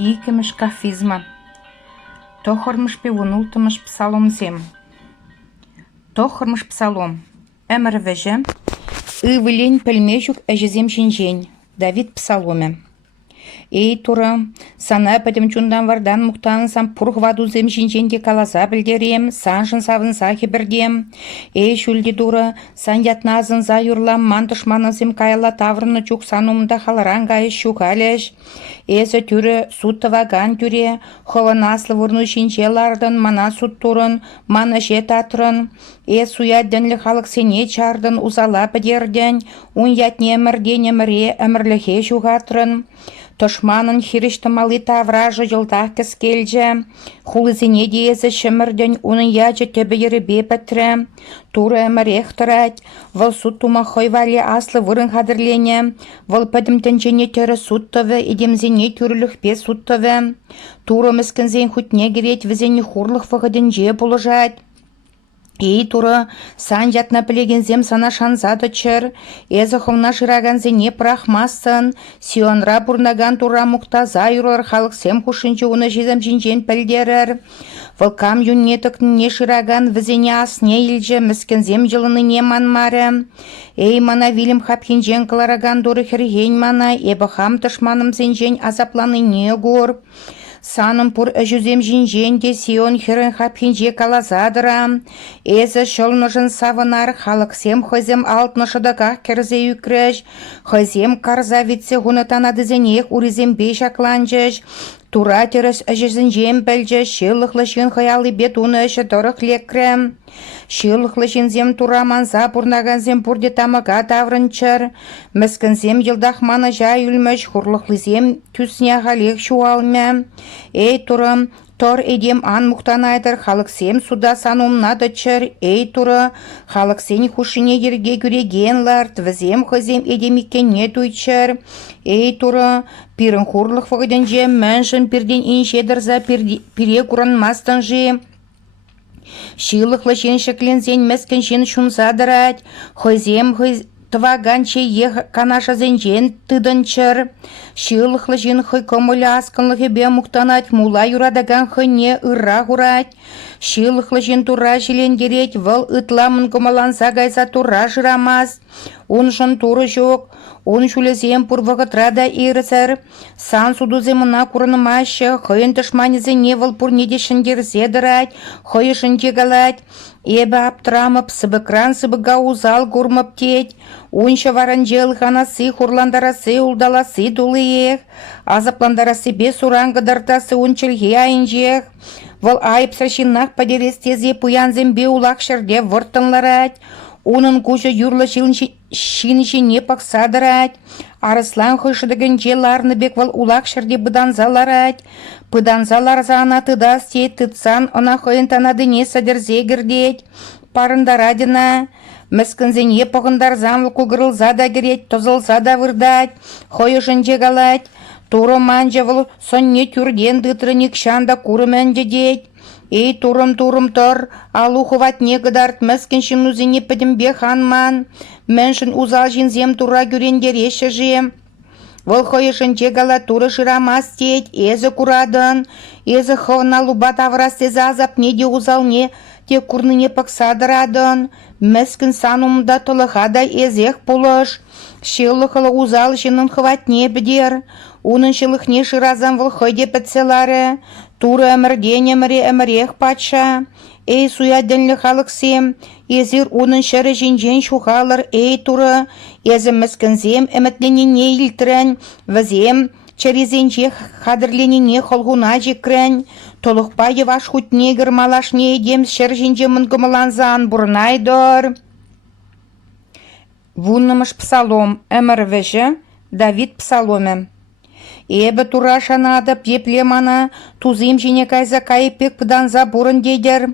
Икемеш кафизма. Тохормыш певунултымыш псаломзем. Тохормыш псалом. Эмер веже. Ывылень пельмежук әжезем жинжень. Давид псаломе. Эй тура, сана пәдім чундан вардан мұқтанын сам пұрғваду зем жинженде каласа білдерем, саншын савын сахи бірдем. Эй шүлді дура, сан ятназын за юрлам ман дұшманы зем кайла таврыны чук санумында халаран гайы шуғалеш. Эзі түрі суттыва ган түре, хованаслы вұрны жинжелардын, мана сут турын, мана жет атырын. Суя дәнлі халық сене чардын, узала пәдерден, ұн ятне әмірден әміре әмірліхе шуғатырын. Тошманын хириштымалы тавражы жылдақ кескелже, хулызіне дейізі шымірден оның яжы төбейірі бепетрі, туры әмірех тұрат, выл суд тума хойвали аслы вырын хадырлене, выл пәдімтін жіне түрі суттывы, едемзіне түрілік бе суттывы, туры мүскінзен хүтне керет, візені хурлық вғыдын же бұлыжат. Ей туры, сан жатна білегензем сана шанзады чыр, езіхымна жыраганзене прахмасын, сионра бұрнаган тура мұқта зайырыр халық сем хушынчы уны жезім жинжен пілдерір. Вылкам юннетікне жыраган візене асне илжі мүскінзем жылыны не манмары. Ей мана вилім хапхинжен кылараган дұры хірген мана, ебі хам тышманым зенжен азапланы не гор. Саным пұр әжузем жинженде сион хірін хапхинже калазадыра. Эзі шылнышын савынар халық сем хызем алтнышыдыға керзе үкіріш. Хызем карза витсе ғунытанадызенек уризем бейшакланжыш. Тура теріс әжізін жем бәлжі, шылықлышын хаялы бет уны әші дұрық лекрем. Шылықлышын зем тура манза бұрнаған зем бұрде тамыға таврынчыр. Мүскін зем елдақ маны жай үлміш, хурлықлы зем түсіне ғалек шуалме. Эй турым, тор едем ан мұқтан айдыр, халық сем суда санумнады чыр. Эй туры, халық сен хушыне ерге күрегенлар, твізем хызем едемеккен не туйчыр. Эй туры, пирін хурлық вғыдын же, мәншін пирден иншедірза пире құрын мастын же. Шилықлы жен шеклензен мәскін жен шунзадырат, хызем тваганче ех канаша зенжен тыдынчыр. Шилықлы жен хый көмілі асқынлығы бе мұқтанат, мула юрадаган хыне ырра ғурат. Шилықлы жен тура желендерет, выл ытламын көміланса гайса тура жырамаз. Он жын туры жоқ, он шулезем пұрвығытрада ирісір. Сан судуземына құрынымашы, хыйын тышманезене выл пұрнеде шындерзедірат, хыйы шындегалат. Эбі аптырамып, сыбыкран сыбыға узал көрміп тет. Оншы варан жел ғанасы, хурландарасы, улдаласы дулыех. Азапландарасы бес урангыдартасы ончылге айынжех. Выл айып срашиннақ падерестезе пуянзем бе улақ шырде вұртынларат. Оның көші юрлы шинші не пақсадырат. Арыслан хышыдығын желарны бек вал улақ шырде бұданзаларат. Бұданзалар зана тыдас тет тытсан, она хойын танады не садырзе гірдет. Парындарадына, мүскінзене пұғындар замыл күгірілза да керет, тозылса да вырдат, хойы жынжегалат. Туры манжы выл сон не түрген дытрынек шанда күрімен дедет. Эй турым тұр, алу хыват негідарт, мәскін шынузіне пәдімбе ханман, мәншін узал жинзем тура көрендер еші жем. Выл хойышын жегала туры жырамас тет, езі күрадын, езі хывына лубат аврастезі азап неде узал не, те күрныне пақсадырадын, мәскін санумда тұлығада езех пулыш, шылықылы узал жынын хыват не бідер, оның шылық не жыразан выл хойде пәтселары, туры әмірден әмірех патша. Эй суя дәнлі халық сем, езір оның шәрі жинжен шуғалыр. Эй туры, езі мүскінзем әмітленіне илтірін, візем чәрезенже қадырленіне қолғуна жекірін. Толықпа еваш хүтне гірмалаш не едем шәр жинже мұнгымыланзан бұрнайдыр. Вуннымыш псалом, әмір вежі, Давид псаломе. Эбі тура шанады пеплемана, тузым жіне кайза кайыпек пыданза бұрын дейдер.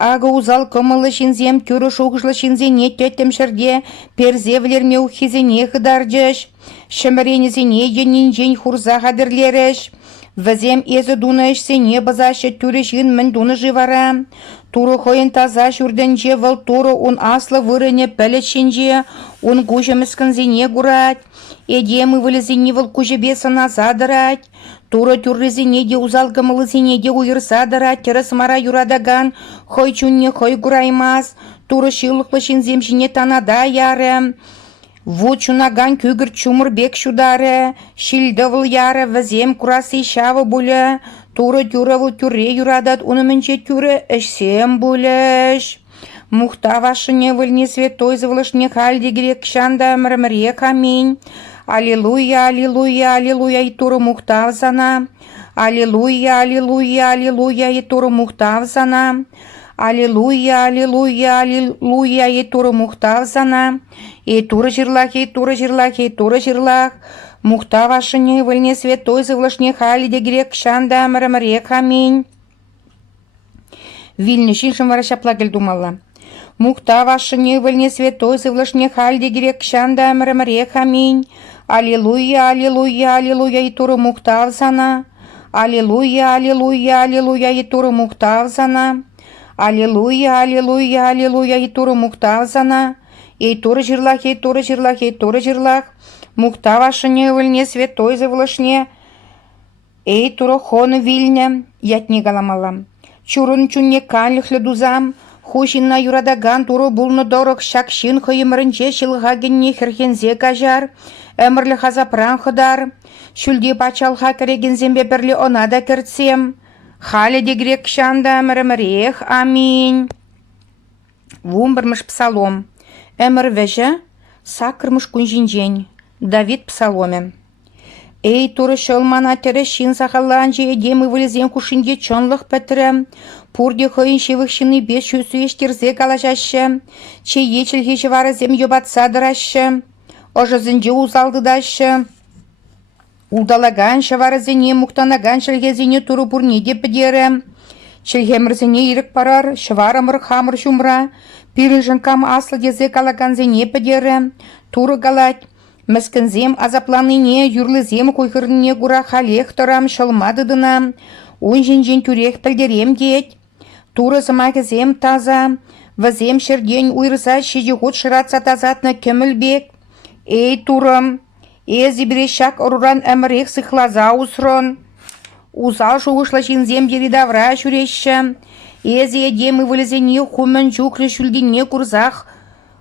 Ағы узал көмілі шинзем, түрі шуғышлы шинзене төттім шырде, перзевлермеу хизене қыдаржыш. Шымыренізене енінжен хурза қадырлеріш. Візем езі дуны ішсене базашы түрі жын мін дуны живара. Туры хойын таза шүрденже выл туры он аслы вырыне пәлетшенже, он кужеміскінзене гурать, эдемі вылізене выл кужебесына задырать, туры түррезене де узалгымылызене де уйырсадырать, терес мара юрадаган, хой чунне хой гураймас, туры шилықлы шинземшіне танада яры, вучунаган күгір чумыр бек шудары, шилдывыл яры візем курасы шавы бұлі, туры тюрывыл тюре юрадат, унымынче тюре ішсем бұліш. Мухтавашыне выльне святой завлышне хальди грек шанда мрмре камень. Аллилуйя, аллилуйя, аллилуйя, и туры мухтавзана. Аллилуйя, аллилуйя, аллилуйя, и туры мухтавзана. Аллилуйя, аллилуйя, аллилуйя, и туры мухтавзана. И туры жирлах, и туры жирлах, и туры жирлах. Мухтавашыне выльне святой завлышне хальди грек шанда мрмре камень. Вильне шилшым вара шаплагел думала. Мухтавашыне выльне святой завлышне хальди грек шанда мрмре камень. Аллилуйя, аллилуйя, аллилуйя, и туры мухтавзана. Аллилуйя, аллилуйя, аллилуйя, и туры мухтавзана. Аллилуйя, аллилуйя, аллилуйя, и туры мухтавзана. И туры жирлах, и туры жирлах, и туры жирлах. Мухтавашыне выльне святой завлышне. Эй туры хон вильне, ятне галамала. Чурын чунне канлыхлы дузам. Хушинна юрадаган туры булны дорог шакшин хойымырынче шылғагенне херхензе кажар. Әмірлі хазапран хыдар. Шүлде пачалға керегензембе бірлі онада кіртсем. Халі дегрек шанда әмірімірех. Аминь. Вумбырмыш псалом. Әмір вәжі сакырмыш күнжінжен. Давид псаломе. Эй туры шылмана тірі шин сақаланжы едемі вылезен кушинге чонлық пәтірі. Пурде хойын шевых шины бес шүсі ештерзе калашашы. Че ечілге жывары зем ебатсадырашы. Ожызынже узалдыдашы. Удалаган шывары зене мұқтанаган шілгезіне туры бұрне деп бідері. Шілгемірзіне ерік парар, шыварымыр хамыр шумра. Пирін жынкам аслы дезе калаган зене бідері. Туры галать. Мәскінзем азапланыне юрлызем койхырыне гура халех тұрам шылмадыдына. Он жен түрек пілдерем дед. Туры зымағызем таза. Візем шерден уйрыза шежігот шыратса тазатны көмілбек. Эй турым. Эзи бірешак ұрыран әмірек сықлаза усрын. Узал шуғышла жинзем деридавра жүреші. Эзи едемі вылізене хумын жүклі шүлдене курзах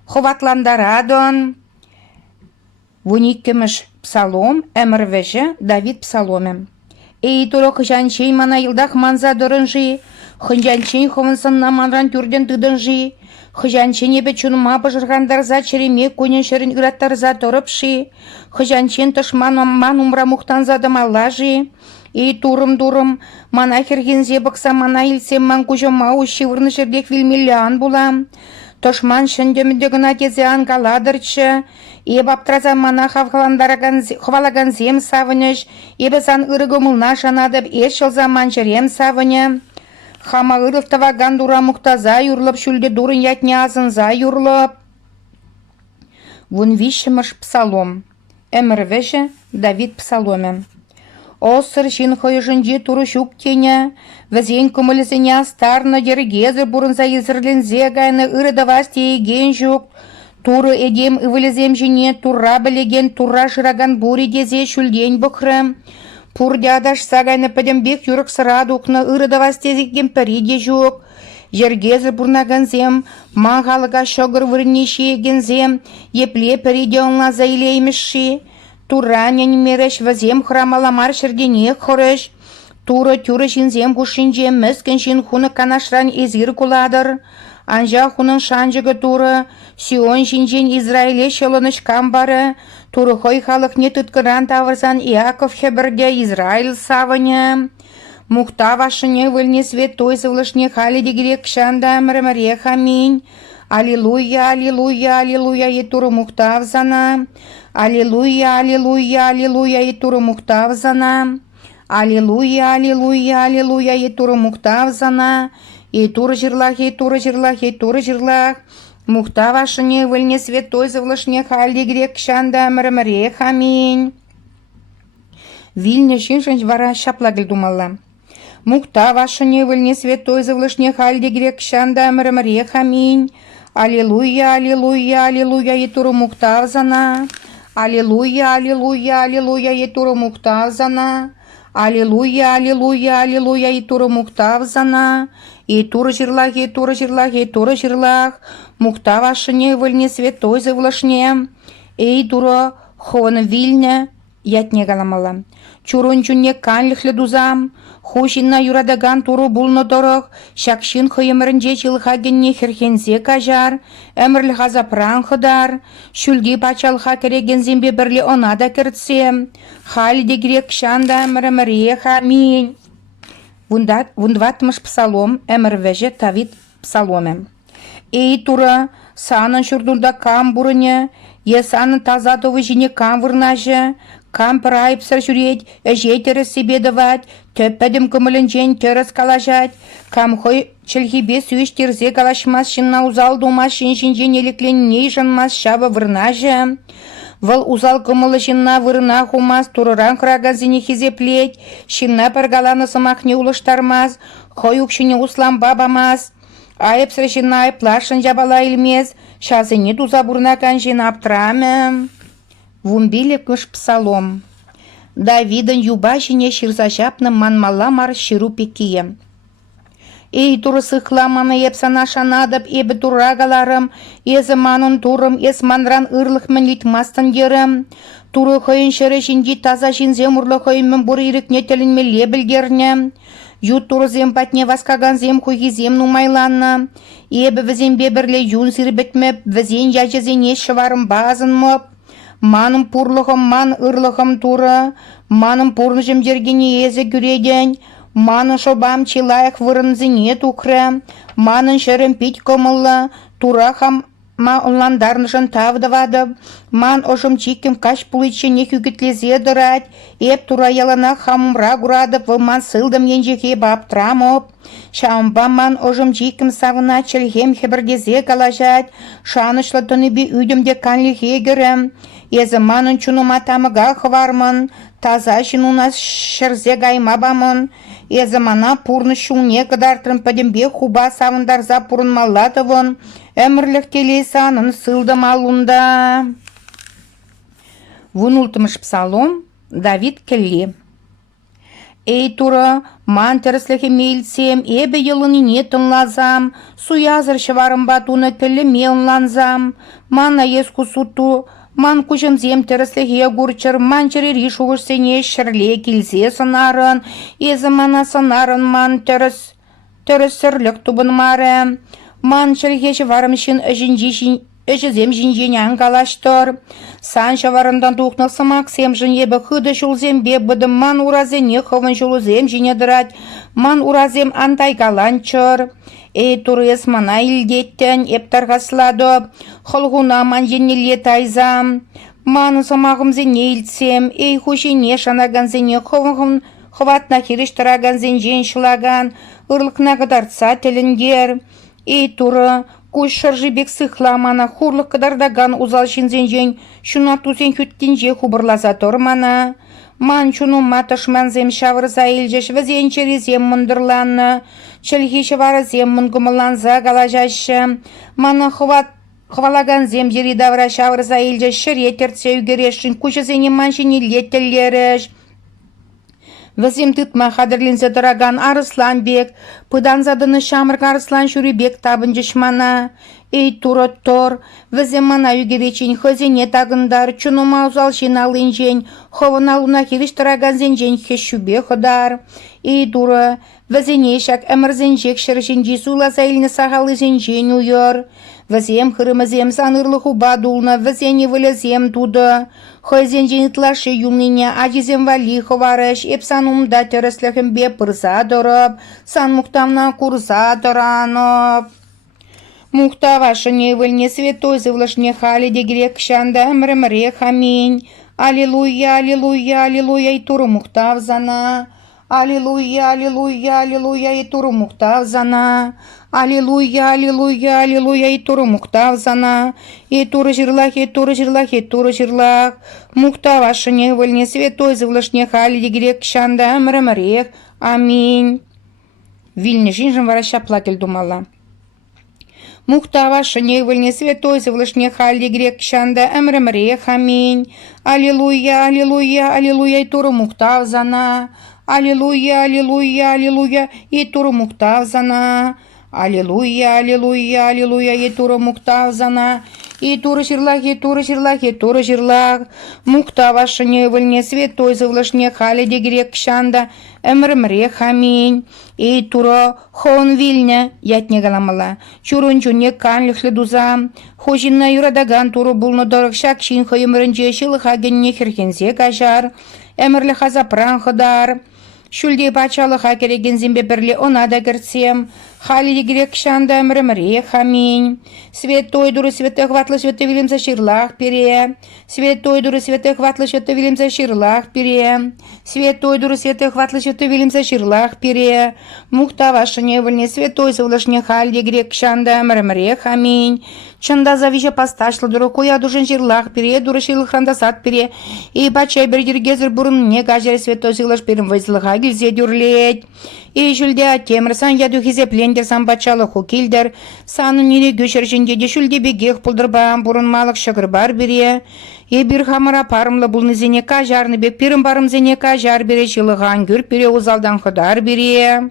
ховатландарадын. Вуниккемыш псалом, әмір вәжі Давид псаломе. Эй туры хыжанчен мана йылдах манза дырынжи, хыжанчен ховынсын наманран түрден тыдынжи, хыжанчен ебе чунма быжыргандарза череме конен шерін граттарза тұрыпши, хыжанчен тышман ман умра мұқтанза дымалажи. Эй турым-дурым, мана хергензе бықса мана илсем ман кужыма уши вырны жердек вилмеллян булам. Тошман шындемінде гына тезе ангаладырчы, еб аптраза мана хвалаган зем савыныш, ебе сан ырыгымылна шанадып ешіл заман жерем савыны. Хама ырылтываган дура мұқтаза юрлып, шүлде дурын ятне азынза юрлып. Вун вишімыш псалом. Әмір веші Давид псаломе. Осыр жин хойжынже туры шук тене, візен күмілізіне астарны дергезі бұрынза езірлензе гайны ырыдавас тейген жүк. Туры едем ывылізем жіне турра білеген турра жыраган бұри дезе шүлден бұқры. Пурде адашса гайны пәдембек юрық сырад ұқны ырыдавас тезеген пәриде жүк. Жергезі бұрнаган зем, маңғалыға шоғыр вырнеші еген зем, епле пәриде оңла заилеймішші. Туранен мереш вазем храмаламар шердене хореш. Туры тюры шинзем кушинже мәскен шин хуны канашран изгір куладыр. Анжа хунын шанжығы туры, сион шинжен Израиле шелыныш камбары. Туры хой халық не тұткыран тавырсан Иаков хебірде Израиль савыны. Мухтавашыне выльне святой завлышне хали дегрек шанда мрмрех. Аминь. Аллилуйя, аллилуйя, аллилуйя, и туры мухтавзана. Аллилуйя, аллилуйя, аллилуйя, и туры мухтавзана. Аллилуйя, аллилуйя, аллилуйя, и туры мухтавзана. И туры жирлах, и туры жирлах, и туры жирлах. Мухтавашыне выльне святой завлышне хали грек шанда мрмрех. Аминь. Вильне шиншынч вара шаплагел думала. Мухта ваша невольне святой завлышне хальде грек шанда мрмрех, аминь. Аллилуйя, аллилуйя, аллилуйя, и туру мухтавзана. Аллилуйя, аллилуйя, аллилуйя, и туру мухтавзана. Аллилуйя, аллилуйя, аллилуйя, и туру мухтавзана. И тура жирлах, и тура жирлах, и тура жирлах. Мухта ваша невольне святой завлышне. И тура хон вильне ятне галамала. Чурунчунне канлихле дузам. Хушинна юрадаган туру булно дорог, шакшин хойымырынже чилхагенне херхензе кажар, әмірлі хазапран ходар, шүлге пачалха керегензембе бірлі онада кіртсе, халиде грек шанда әміріміре хамин. Вундватмыш псалом әмірвеже тавит псаломе. Эй тура, санын шурдурда кам бурыне, есанын тазатовы жіне кам вырнажы, кам прайпсыр жүреть, әжетеріс себе давать, төппәдім күмілінжен теріс калажать, кам хой чілхибе сүйіш терзе калашмас шынна узал думас шын-шынжен елеклен ней жанмас шабы вырнажы. Выл узал күмілі шынна вырна хумас, турыран қырагазыне хизеплеть, шынна паргаланы сымақ не улыштармаз, хой укшыне услам бабамаз. Айыпсыр шынна айыплашын жабала илмез, шазыне туза бурнакан жын аптырамы. Вумбилек псалом. Давидын юбашине ширзашапны манмаламар ширу пекие. Эй турысықламаны епсана шанадып ебі турагаларым, езі манын турым, ес манран ырлықмын литмастын дерім. Туры хойын шыры жинди таза жинзем ұрлы хойынмын бұр ирікне тілінме лебілгерне. Ют турызем патне васкаганзем хуйгизем нумайланны. Ебі візем бебірле юн сирбетмеп, візен жажызене шыварым базын моп. Маным пурлығым, ман ырлығым туры, маным пурнышым жергене езі күреден, маның шобам чилайық вырынзыне тукры, маның шырым пить комылы, турахам ма онландарнышын тавдывадып, ман ошым чикім каш пулычы не күгітлезе дырать, еп тура ялана хамымра гурадып, вылман сылдым енжеке баптрамоп, шаумба ман ошым чикім савына чілхем хебірдезе калажать, шанышлы тыныбі үйдімде канлихе гірім, езі манын чунума тамыға хвармын, таза жынуна шырзе гаймабамын, езі мана пурны шуне кыдартырын падембе хуба савындарза пурынмалатывын, әмірлік телесанын сылдым алунда. Вунултымыш псалом Давид келли. Эй туры, ман тіріслігі мейлсем, эбі елынине тынлазам, суязыр шыварым батуны келі мейланзам, мана еску суту, ман күжімзем тірісліге гурчыр, ман черері шуғышсене шырле келсе сынарын, езі мана сынарын ман тірісірлік тубын мары. Ман шырге шыварымшын әжізем жинженен калаштыр. Сан шыварындан тухнық сымақ сем жынебі хыды шулзем беббідім, ман уразене хывын шулзем жинедірат, ман уразем антай каланчыр. Эй турыс мана илдеттен ептарғасладып, холгуна ман женеле тайзам. Ман сымағым зене илтсем, эй хушине шанаган зене хывын хватна хириштыраган зенжен шылаган, ырлықна қыдарца тілінгер. Эй туры, көз шыржыбек сықламана, хурлық қыдардаган узал шинзенжен, шуна тузен хүттенже хубырлаза тұрмана. Ман чуну матышманзем шавырза елжеш, візен черезем мұндырланны, чілхеші варызем мұнгымыланза галажашы. Мана хвалаган зем жері давра шавырза елжеш, шыретерце үгерешін, күшізене маншыне леттілеріш. Візем тытма қадырлінзе дыраган Арысланбек, пыдан задыны шамырг Арыслан шүребек табын жышмана. Эй туры тор, візем мана үгеречен хызене тағындар, чуныма узал жиналын жен, ховын алуна херіш дыраган зенжен хешшубе ходар. Эй туры, візене шак әмірзен жек шырышын жесула зайлыны сағалы зенжен уйыр. Візем хырымызем санырлы хуба дулна, візене вілізем туды. Хойзен женитлашы юмнине ажизем вали ховарыш, епсан умда терісліхім бе пырза дұрып, сан мұқтамна курза дұранып. Мұқта вашы невыльне святой зывлышне халиде грек шанда әміріміре хамин. Аллилуйя, аллилуйя, аллилуйя, и туру мұқтавзана. Аллилуйя, аллилуйя, аллилуйя, и туру мұқтавзана. Аллилуйя, аллилуйя, аллилуйя, и туру мұқтавзана. И туры жырлах, и туры жырлах, и туры жырлах. Мұқта вашы невыльне святой зывлышне халиде грек шанда әміріміре. Аминь. вильне жинжем вара шаплакель думала. Мухтава шаневальне святой Всевышний хали грек шанда эмремре хаминь. Аллилуйя, аллилуйя, аллилуйя, и туру мухтав зана. Аллилуйя, аллилуйя, аллилуйя, и туру мухтав зана. Аллилуйя, аллилуйя, аллилуйя, и туру мухтав зана. И тура жирлах, и тура жирлах, и тура жирлах. Мухтава шаневальне святой Всевышний хали грек шанда эмремре хаминь. И туро хон вильня ятне галамала. Чурун чуне кан лихле дуза. Хожинна юрадаган туру булно дорог шак чин хоемренже шилыха генне херхензе кажар. Эмерле хазапран ходар. Шульде пачалыха кереген зембе берле онада герцем. Хали грек шанда эмремре хаминь. Святой дуры святых ватлы святой вилим за ширлах пере. Святой дуры святых ватлы святой вилим за ширлах пере. Святой дуры святых ватлы святой вилим за ширлах пере. Мухтава шаневальне святой Всевышний хали грек шанда эмремре хаминь. Чанда завище посташла дураку я душен ширлах пере. Дуры ширлах рандасат пере. И бачай бердергезер бурун не кажер святой силаш перем вайслыха гильзе дюрлеть. И шульде темрсан я духизе плендер сам бачалы хукилдер. Сану нире гөшершінде де шульде бегех пулдырбам бурун малық шагыр бар бере. И бир хамыра парымлы бұл низене кажарны бек пирым барым зене кажар бере шылыған гүр пере узалдан ходар бере.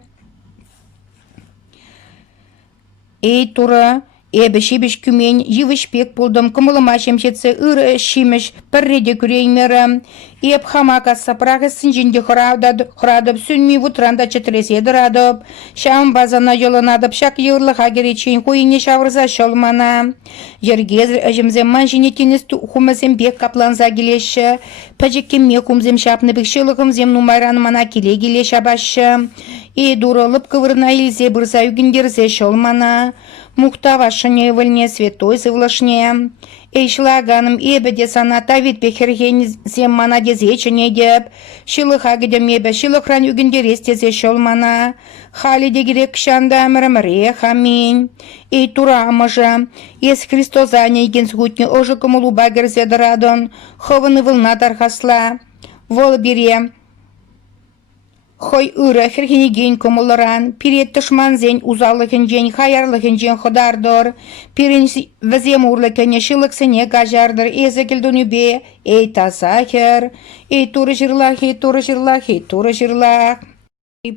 Эй тура. Эбі шебеш күмен, живыш пек болдым, кымылыма шемшетсе ыры шимеш, пірреде күреймері. Эп хамака сапрағы сынжінде құрадып, сүнмей вутранда четресе дырадып. Шам базана жолынадып, шак еурлыға керечейін қойыне шавырза шолмана. Ергезір әжімзем манжіне тенес хумызем бек капланза келеші. Пәжеккеме хумзем шапны бек шылығымзем нумайранымана келе келе шабашы. И дурылып кывырна елзе бұрза үгіндерзе шолмана. Мухтава шаневальне святой Всевышний. Эйшлаганым эбеде саната вид пехерген земмана дезечене деп. Шилыха гедем ебе шилыхран үгіндерес тезе шолмана. Хали дегерек шанда мрмре хаминь. Эй турамыжа. Ес Христоза нейген сгутне ожы кымылуба герзе дырадон. Хованы вылна тархасла. Вол бере. Хой ыры херхенеген комылыран, пирет тышманзен узаллыхенжен, хаярлыхенжен ходардыр, пирен візем урлыкене шылықсыне кажардыр, езекілдің үбе, эй тазахер, эй туры жырлах, эй туры жырлах, эй туры жырлах.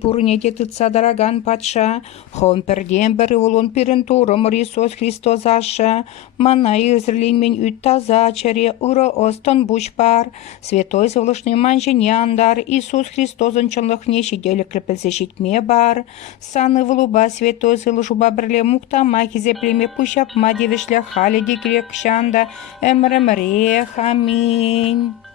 Пурнете тытса дороган патша, хон перден бірі олын пирен турым Иисус Христос аша, мана изрлин мен үт таза чаре ұры остан буш бар, святой Всевышний манженяндар, Иисус Христозын чынлықне шеделі крепілсе шетме бар, саны вылуба святой Всевышуба бірле муктама кизеплеме пущап мадевішлі халі декрек шанда, әміріміре, аминь.